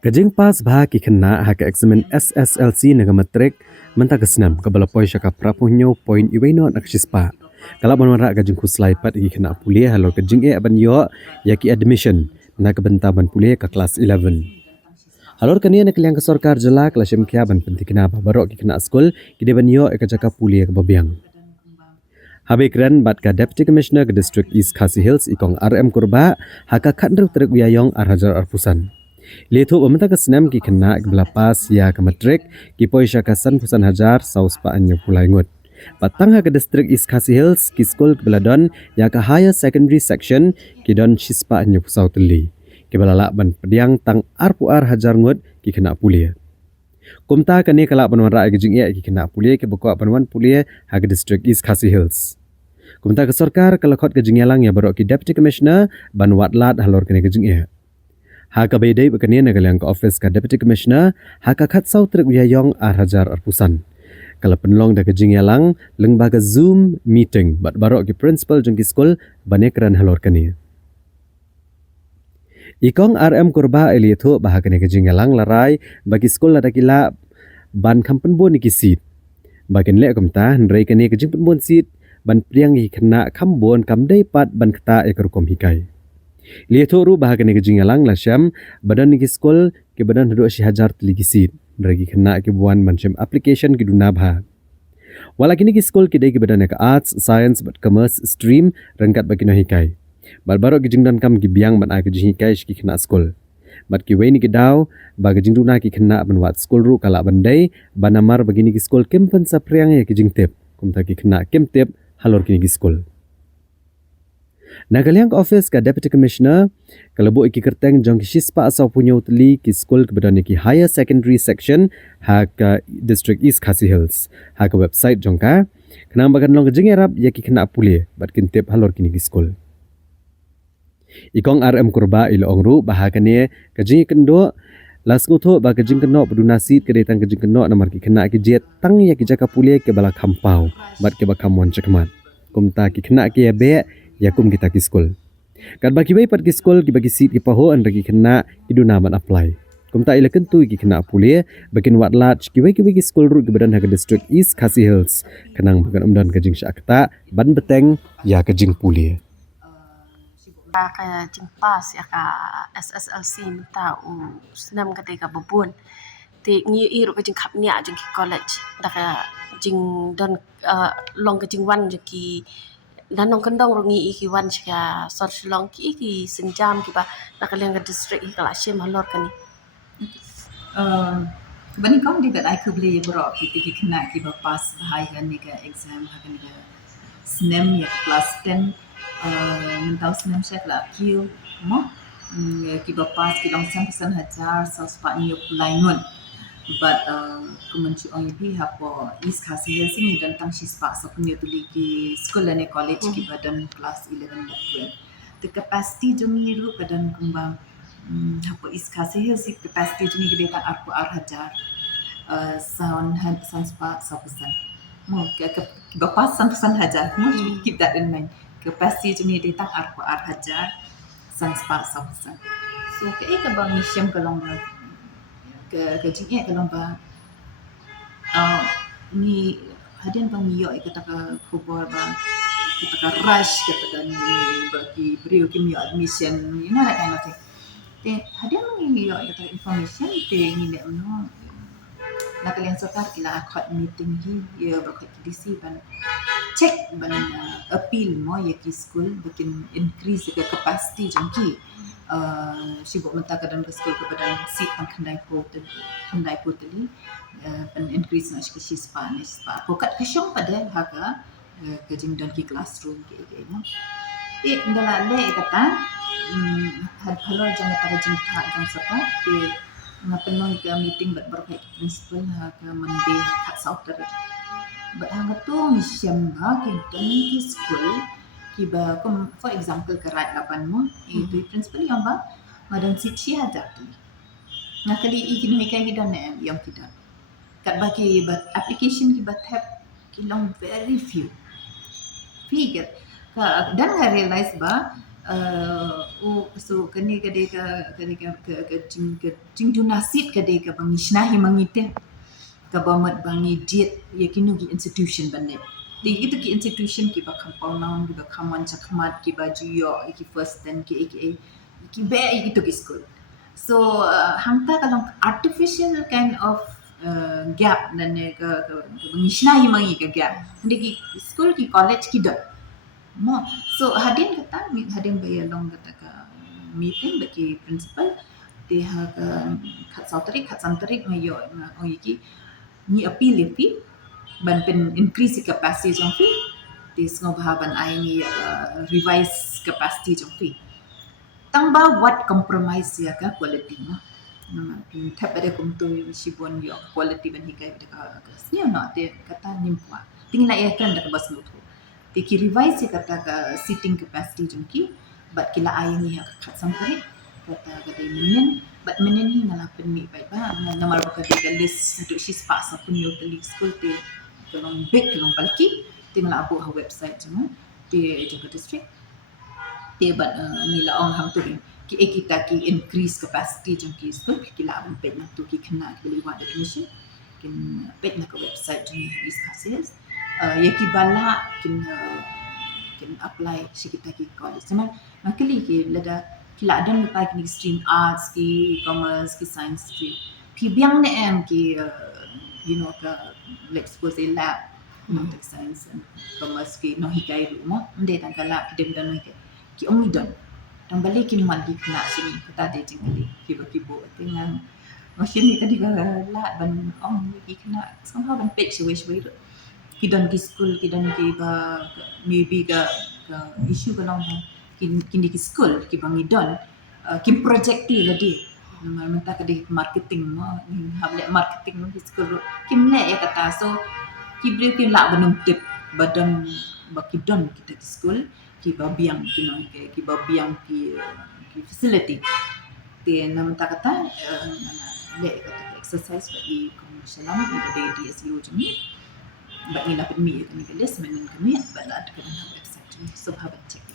Kajing pas bah ki kena hak eksamen SSLC naga matrik mentah kesenam kebala poi syaka prapunyo poin iwaino nak sispa. Kalau menwara kajing kuslai pat ki kena pulia halo kajing aban yo ya ki admission nak bentaban pulia ke kelas 11. Halor kania nak liang ke sorkar jela kelas kia ban penting kenapa barok ki kena skul ki deban yo ka jaka pulia ke babiang. Habe keren bat ka Deputy Commissioner ke District East Khasi Hills ikong RM Kurba haka kandru teruk wiayong arhajar arpusan. Leto pemerintah kesenam ki kena belapas ya ke matrik ki poisya kasan pusan hajar saus pa anyo pulai ngut. Patang ha ke District East Khasi Hills ki skul ke beladon ya ke higher secondary section ki don shispa anyo pusau teli. Ki belalak ban pediang tang arpuar hajar ngut ki kena pulia. Kumta kani kalak penwara ke jing ki kena pulia ki bekok penwan pulia ha ke District East Khasi Hills. Kumta ke sorkar kalakot ke jingyalang ya barok ki Deputy Commissioner ban watlat halor kini ke jing Haka bedai berkenian dengan ke office ke Deputy Commissioner, haka kat sau truk wiayong arhajar arpusan. Kalau penlong dah kejing yalang, lengba ke Zoom meeting, bat barok ke principal jengki skul, banyak keran halor keni. Ikong RM Kurba eliatu bahak keni kejing yalang larai, bagi skul ada kila ban kampen bon iki seat. Bagian lek kumta, hendrai keni kejing penbon seat, ban priang kena kambon kam daipat ban keta ekor kom hikai. Lihat ru bahag ni kejing alang lasyam badan ni skol ke badan hadu si hajar teligisit ragi kena ke buan macam application ke duna bah. Walaki ni skol ke dai ke badan ke arts, science, but commerce stream rangkat bagi no hikai. Barbaro kejing dan kam ke biang ban ai kejing hikai ki kena skol. Bat ki wei ni ke dau ba kejing duna ki kena ban wat skol ru kala bandai banamar bagi ni skol kempen sapriang ya kejing tip. Kumta ki kena kem tip halor ki ni skol. Nagaliang office ka Deputy Commissioner kalebo iki kerteng jong kispa asau punya utli ki skul ke badan ki higher secondary section ha ka District East Khasi Hills ha ka website jong ka kenang bagan long jeng arab ya ki kena pulih bat kintip halor kini ki skul ikong RM Kurba ilo ongru bahakane ka jeng kendo las nguto ba ka jeng keno pedunasi ke datang ke jeng keno namar ki kena ki jet tang ya ki jaka pulih ke bala kampau bat ke bakamon cekmat kumta ki kena ki ya be yakum kita ki skul. Kad bagi bai pat ki skul ki bagi seat ki paho an ragi kena iduna man apply. Kum ta ila kentu ki kena pulih bakin wat large ki bai ki skul ru ki badan ha District East Khasi Hills. Kenang bukan umdan kajing syakta ban beteng ya kajing pulih. Ka jing pas ya ka SSLC minta senam ketika bebun. Ti ngi iru ka jing kapnya jing ki college. Da ka jing don long ka jing wan jing ki dan nong kendong rongi iki wan sia sor long ki senjam ki ba nak liang ke district ki kala shim halor kani bani kom di ai ku beli bro ki ti kena ki ba pas hai kan ni ka exam ha kan ni snem ya class 10 mentau snem sek la kiu mo ki ba pas ki long sam hajar so spa ni apply ngun but kemenci ong ibi hapo East Khasi Hills ni dan tang sispa so punya tuli ki sekolah ni college ki badan kelas 11 dan 12 the capacity jumi lu badan kembang hapo East Khasi Hills ki capacity jumi ki data arpu hajar sound spa 100% mo ke bapas 100% hajar mo keep that in mind capacity jumi data arpu hajar spa 100% so ke ka bang mission kalong ke jing kalau ba ni hadian bang yo kata ka kubur ba kata ka rush kata ka ni bagi beri kim yo admission you know that kind of thing te hadian bang yo kata information te ni le no nak kalian sortar kila akad meeting hi ya ba DC ban check ban appeal mo ya ki school bikin increase ke capacity jangki sibuk mentah kadang ke school kepada seat ang kandai putli pen increase na shi Spanish pa pokat kasyong pada haga ke jing dan ki classroom ke no ndala le kata halo jangan pada jing ka jang sapa te ngapenong ke meeting bat berkai principal haga mande kat sauter bat hanga tu mission ba ke dan ki school kiba for example kerat lapan mo itu principal yang ba madan sitsi ada tu nakali ikin mekai kita ne yang kita kat bagi but application ki tap kilong very few figure dan I realize ba so kani ke jing dunasit ke bangisnahi mangite ka bamat bangi diet yakinu ki institution banne di itu ki institution ki ba compound ki ba kaman chakmat ki ba jiyo ki first then ki ki be itu ki school so hamta kalong artificial kind of gap dan ke bangisnahi mangi ke gap ndi ki school ki college ki dot mo so hadin kata hadin bayar long kata ka meeting bagi principal dia kat sautari ngayo ngiki ni appeal fi ban pen increase capacity jong fi this ngobahaban ai ni revise capacity jong fi tangba what compromise ya ka quality mo tap ada kumtu sibon yo quality ban hikai ka sni no te kata nimpwa tingna ya kan da bas mutu te ki revise kata ka sitting capacity jongki bat kila ai ni ha khat sampari kata kata minen bat minen hi ngalapen mi bai ba namar ba ka list untuk sis pas pun yo teli school te kalong big kalong palki te ngala abu ha website jemo te jaga district te bat mila ong ham tu ki kita ki increase capacity jongki school kila abun pet na tu ki kena ki liwa definition kin pet na ka website jong is passes yaki bala kin apply kita ki college cuman makali ki lada kila adan lupa ki stream arts ki commerce ki science ki biang ne em ki ka let's suppose a lab tech science and commerce ki no hikai ru mo nde tan kala ki dem dan ki ongi don tang balik ki man ki kena sini kata de jingli ki ba ki bo dengan machine ni kadi ba la ban ong ki kena somehow ban page wish we ki don ki school ki don ki ba maybe ka issue ka long kini ki school ki bangi don ki project ti ladi nama menta ka di marketing mo hable marketing mo ki school kim ne ya kata so ki beliau ki la banum tip badan ba ki don kita ki school ki ba biang ki no ki ba biang ki facility te nama ta kata le kata exercise bagi komisioner di DSU jemi bat ni dapat mi kan ni list menin kami bat la ada kan website so have a check